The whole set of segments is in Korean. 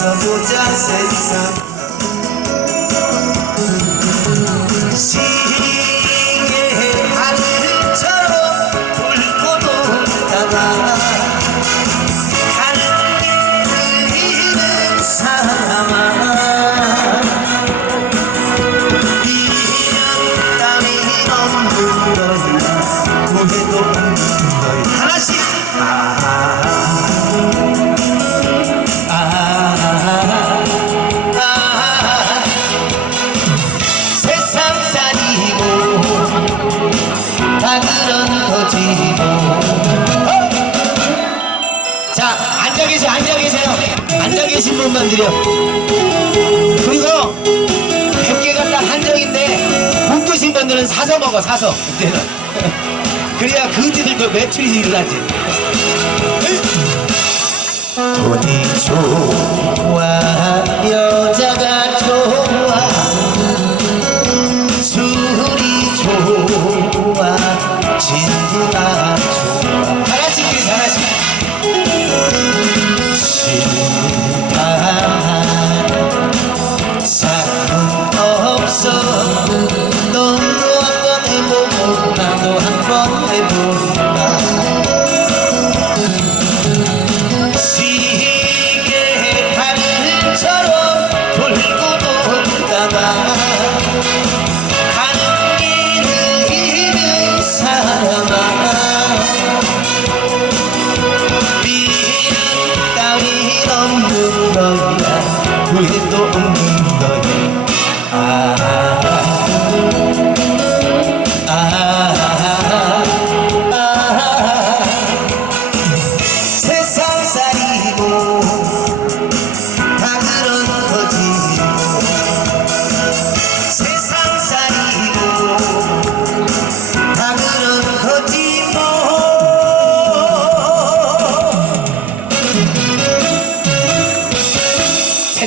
Sabor the aceição 뭐. 자 앉아 계세요 앉아 계세요. 앉아 계신 분만 드려. 그리고 100개가 딱 한정인데 못 드신 분들은 사서 먹어 사서. 그때는 그래야 그지들도 매출이 일어나지. 돈이 좋아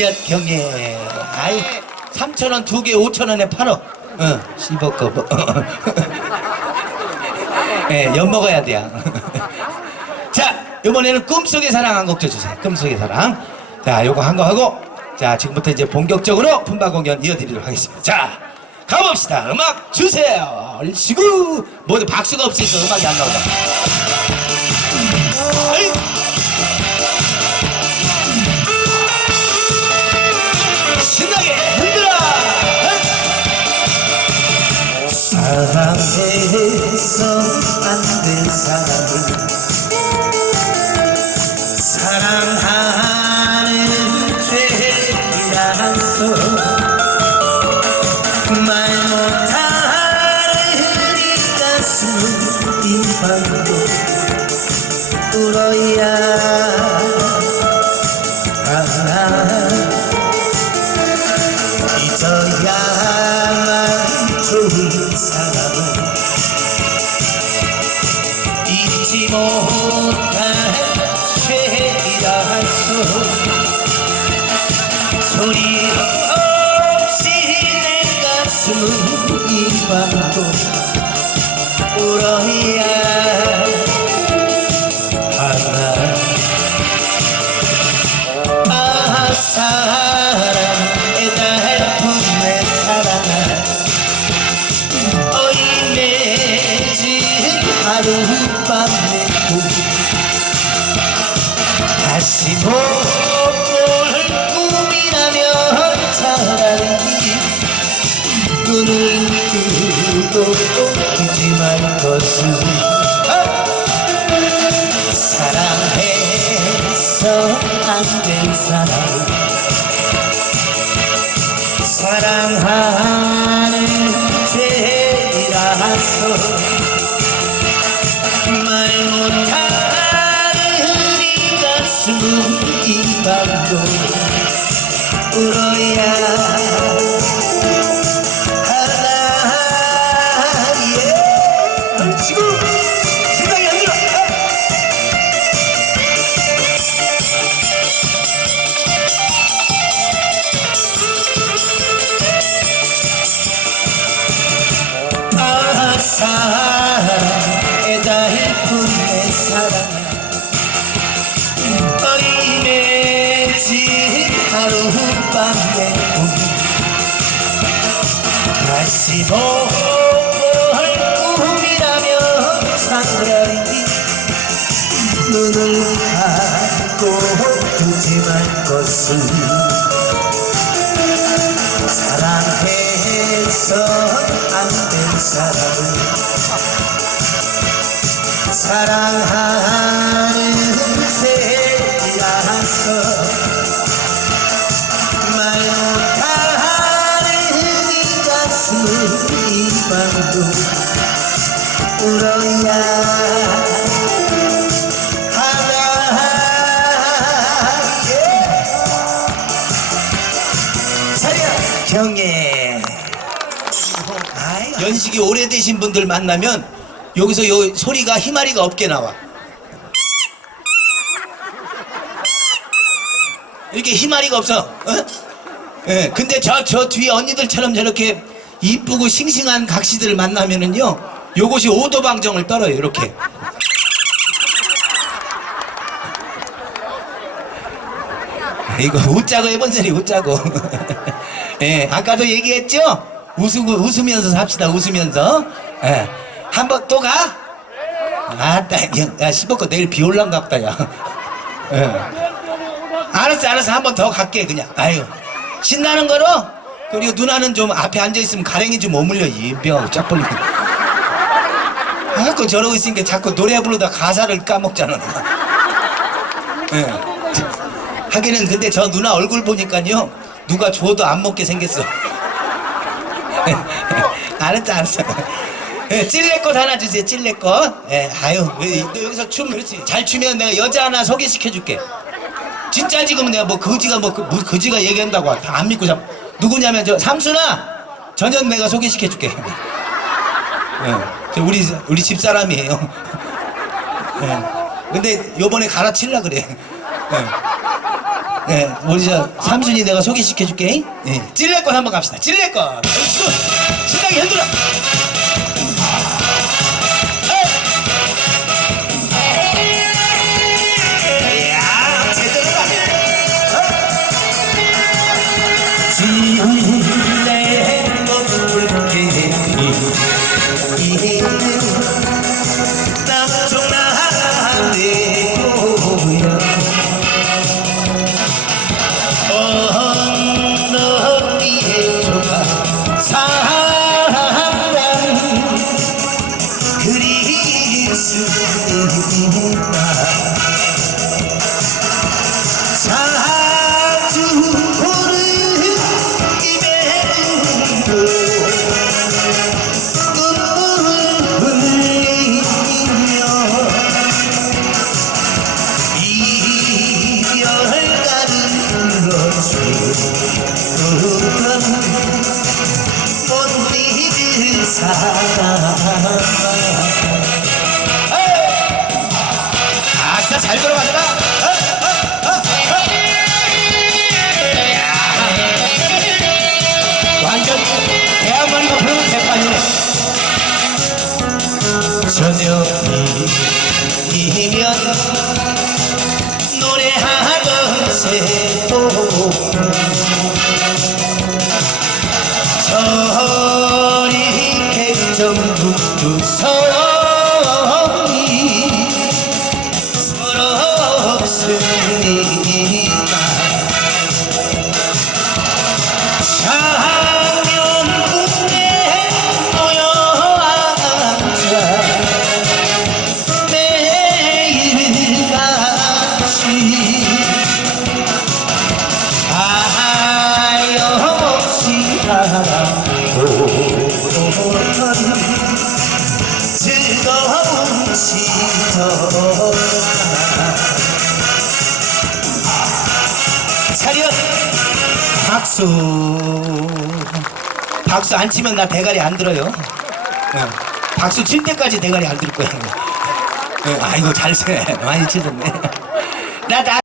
차렷 경례 아이 3천 원 두 개 5천 원에 팔어. 응 씹어꺼. 예, 엿 먹어야 돼요. 자 이번에는 꿈속의 사랑 한 곡 줘주세요. 꿈속의 사랑. 자 요거 한 거 하고 자 지금부터 이제 본격적으로 품바 공연 이어드리도록 하겠습니다. 자 가봅시다. 음악 주세요. 얼씨구! 모두 박수가 없으니까 음악이 안 나오다. 아 사랑해서 안 가슴은 이 밤도 울어야 하나 아 사랑 눈을 뜨고 보지 말 아! 사랑해서 안 된 사람을 사랑하는 죄라서 말 못하는 이 가슴 이 밤도 울어야 사랑 애다일 뿐내 사랑. 어린애 집 하룻밤에 꿈 다시 보고할 꿈이라면 상관이 눈을 감고 두지 말 것을 사랑해서 사람을 사랑하는 이 밤도 울어야 연식이 오래되신 분들 만나면 여기서 요 소리가 희마리가 없게 나와. 이렇게 희마리가 없어. 어? 예, 근데 저, 저 뒤에 언니들처럼 저렇게 이쁘고 싱싱한 각시들을 만나면은요, 요것이 오도방정을 떨어요, 이렇게. 이거 웃자고 해본 소리 웃자고. 예, 아까도 얘기했죠? 웃으고, 웃으면서 삽시다, 웃으면서. 예. 한 번 또 가? 아따, 야, 씹었고 내일 비 올란가 보다, 야. 예. 알았어, 알았어. 한 번 더 갈게, 그냥. 아유. 신나는 거로? 그리고 누나는 좀 앞에 앉아있으면 가랭이 좀 오물려, 이병, 쫙 벌리고. 자꾸 저러고 있으니까 자꾸 노래 부르다 가사를 까먹잖아. 예. 하기는 근데 저 누나 얼굴 보니까요 누가 줘도 안 먹게 생겼어 알았어 알았어. 예, 찔레꽃 하나 주세요 찔레꽃. 예, 아유 왜, 너 여기서 춤 그렇지? 잘 추면 내가 여자 하나 소개시켜 줄게. 진짜 지금 내가 뭐 거지가 뭐, 그- 뭐 거지가 얘기한다고 다안 믿고 잡 누구냐면 저 삼순아! 전현 내가 소개시켜 줄게. 예, 저 우리 우리 집 사람이에요. 예. 근데 요번에 갈아칠라 그래. 예. 네, 우리 저 삼순이 내가 소개시켜 줄게. 예. 찔레꽃 한번 갑시다. 박수. 신나게 흔들어. 저녁이면 노래하던 새 차렷 박수 박수 안 치면 나 대가리 안 들어요 예. 박수 칠 때까지 대가리 안 들 거야 예. 아이고 잘세 많이 치셨네 나 나.